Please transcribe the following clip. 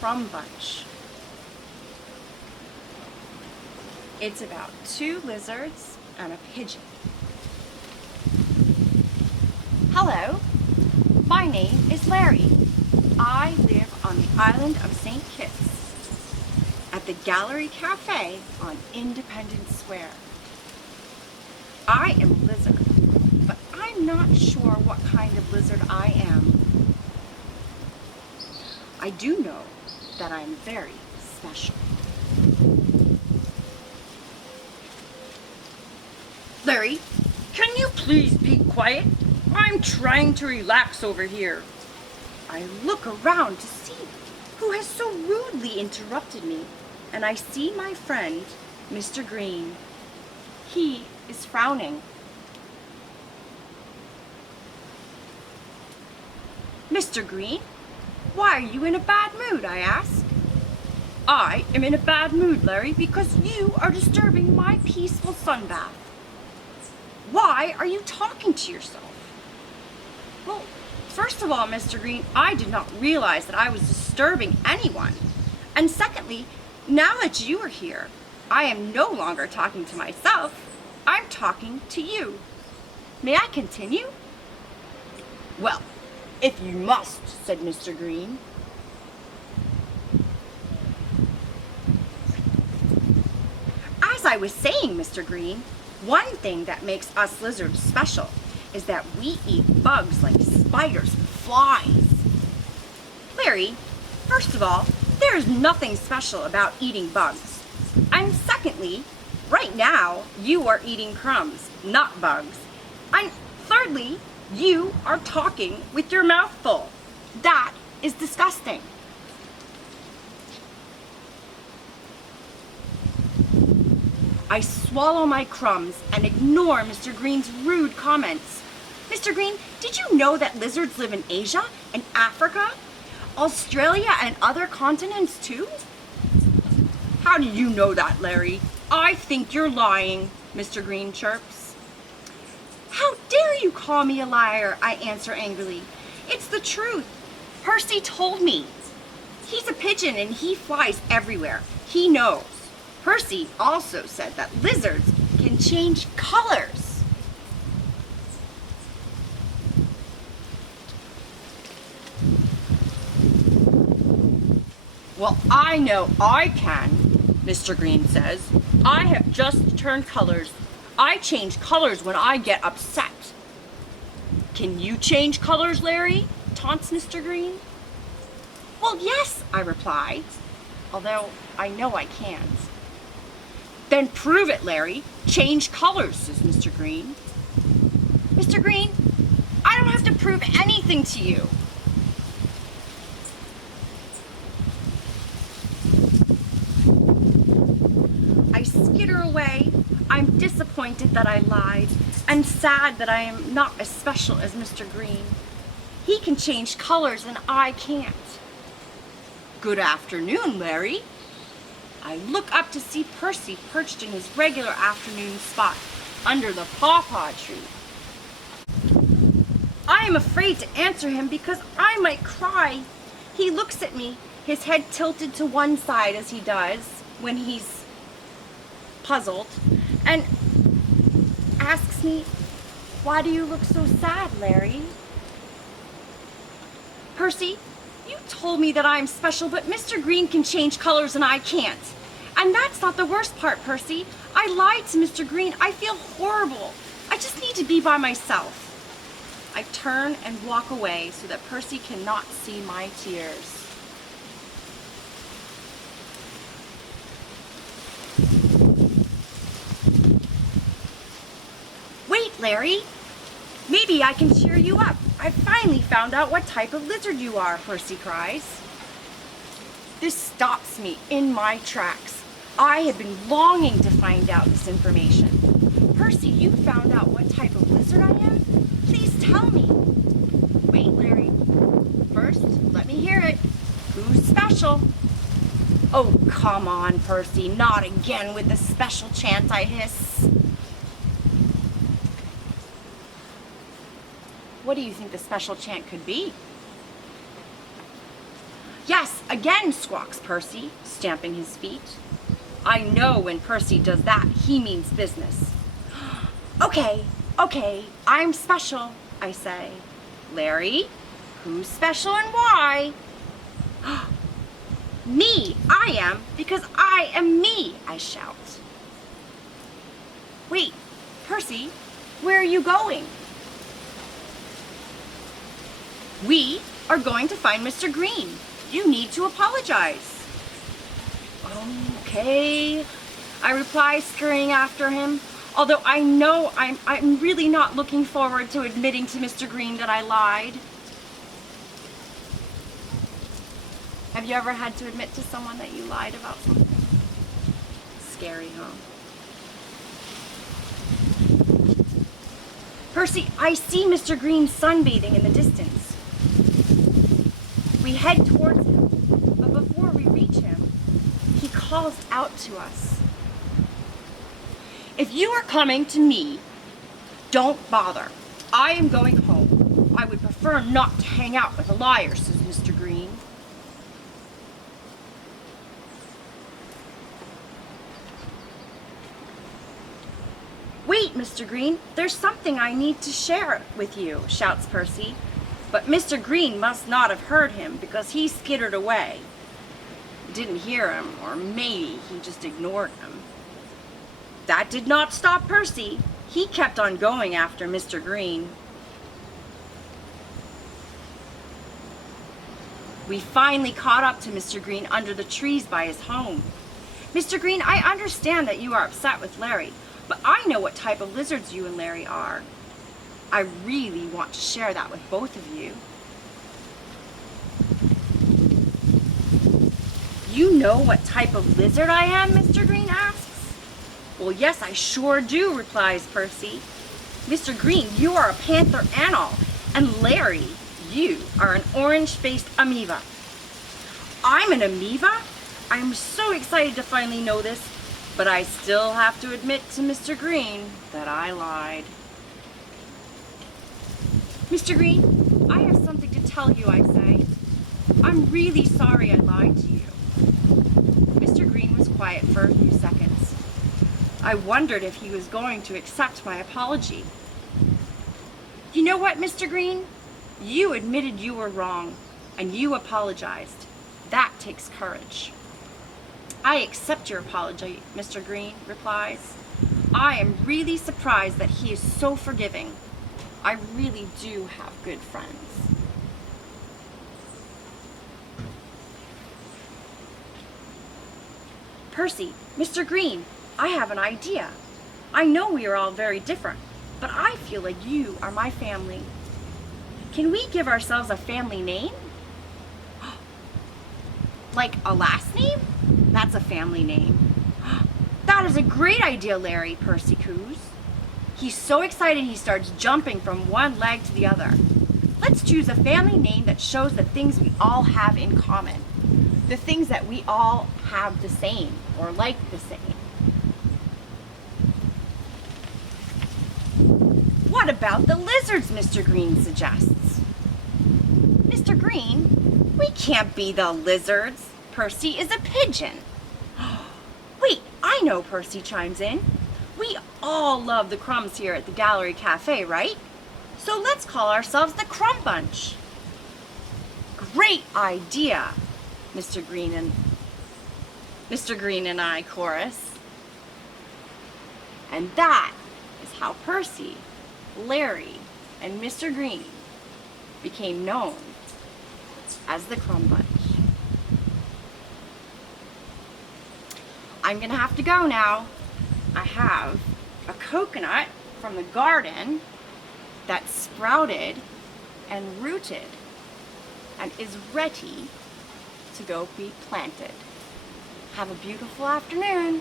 Crumb Bunch. It's about 2 lizards and a pigeon. Hello, my name is Larry. I live on the island of St. Kitts at the Gallery Cafe on Independence Square. I am a lizard, but I'm not sure what kind of lizard I am. I do know that I'm very special. Larry, can you please be quiet? I'm trying to relax over here. I look around to see who has so rudely interrupted me, and I see my friend, Mr. Green. He is frowning. Mr. Green, why are you in a bad mood? I ask. I am in a bad mood, Larry, because you are disturbing my peaceful sunbath. Why are you talking to yourself? Well, first of all, Mr. Green, I did not realize that I was disturbing anyone. And secondly, now that you are here, I am no longer talking to myself. I'm talking to you. May I continue? Well, if you must, said Mr. Green. As I was saying, Mr. Green, one thing that makes us lizards special is that we eat bugs like spiders and flies. Larry, first of all, there is nothing special about eating bugs. And secondly, right now, you are eating crumbs, not bugs. And thirdly, you are talking with your mouth full. That is disgusting. I swallow my crumbs and ignore Mr. Green's rude comments. Mr. Green, did you know that lizards live in Asia and Africa, Australia and other continents too? How do you know that, Larry? I think you're lying, Mr. Green chirps. How dare you call me a liar, I answer angrily. It's the truth. Percy told me. He's a pigeon and he flies everywhere. He knows. Percy also said that lizards can change colors. Well, I know I can, Mr. Green says. I have just turned colors. I change colors when I get upset. Can you change colors, Larry? Taunts Mr. Green. Well, yes, I reply, although I know I can't. Then prove it, Larry. Change colors, says Mr. Green. Mr. Green, I don't have to prove anything to you. I skitter away. I'm disappointed that I lied and sad that I am not as special as Mr. Green. He can change colors and I can't. Good afternoon, Larry. I look up to see Percy perched in his regular afternoon spot under the pawpaw tree. I am afraid to answer him because I might cry. He looks at me, his head tilted to one side as he does when he's puzzled, and asks me, "Why do you look so sad, Larry?" Percy, you told me that I'm special, but Mr. Green can change colors and I can't. And that's not the worst part, Percy. I lied to Mr. Green. I feel horrible. I just need to be by myself. I turn and walk away so that Percy cannot see my tears. Wait, Larry. Maybe I can cheer you up. I finally found out what type of lizard you are, Percy cries. This stops me in my tracks. I have been longing to find out this information. Percy, you found out what type of lizard I am? Please tell me. Wait, Larry. First, let me hear it. Who's special? Oh, come on, Percy. Not again with the special chant, I hiss. What do you think the special chant could be? Yes, again, squawks Percy, stamping his feet. I know when Percy does that, he means business. Okay, I'm special, I say. Larry, who's special and why? Me, I am, because I am me, I shout. Wait, Percy, where are you going? We are going to find Mr. Green. You need to apologize. Okay, I reply, scurrying after him. Although I know I'm really not looking forward to admitting to Mr. Green that I lied. Have you ever had to admit to someone that you lied about something? Scary, huh? Percy, I see Mr. Green sunbathing in the distance. We head towards him, but before we reach him, he calls out to us. If you are coming to me, don't bother. I am going home. I would prefer not to hang out with a liar, says Mr. Green. Wait, Mr. Green, there's something I need to share with you, shouts Percy. But Mr. Green must not have heard him because he skittered away. Didn't hear him, or maybe he just ignored him. That did not stop Percy. He kept on going after Mr. Green. We finally caught up to Mr. Green under the trees by his home. Mr. Green, I understand that you are upset with Larry, but I know what type of lizards you and Larry are. I really want to share that with both of you. You know what type of lizard I am, Mr. Green asks. Well, yes, I sure do, replies Percy. Mr. Green, you are a panther anole, and Larry, you are an orange-faced amoeba. I'm an amoeba? I'm so excited to finally know this, but I still have to admit to Mr. Green that I lied. Mr. Green, I have something to tell you, I say. I'm really sorry I lied to you. Mr. Green was quiet for a few seconds. I wondered if he was going to accept my apology. You know what, Mr. Green? You admitted you were wrong, and you apologized. That takes courage. I accept your apology, Mr. Green replies. I am really surprised that he is so forgiving. I really do have good friends. Percy, Mr. Green, I have an idea. I know we are all very different, but I feel like you are my family. Can we give ourselves a family name? Like a last name? That's a family name. That is a great idea, Larry, Percy coos. He's so excited he starts jumping from one leg to the other. Let's choose a family name that shows the things we all have in common. The things that we all have the same or like the same. What about the lizards, Mr. Green suggests? Mr. Green, we can't be the lizards. Percy is a pigeon. Wait, I know, Percy chimes in. We all love the crumbs here at the Gallery Cafe, right? So let's call ourselves the Crumb Bunch. Great idea, Mr. Green and I chorus. And that is how Percy, Larry, and Mr. Green became known as the Crumb Bunch. I'm gonna have to go now. I have a coconut from the garden that sprouted and rooted and is ready to go be planted. Have a beautiful afternoon.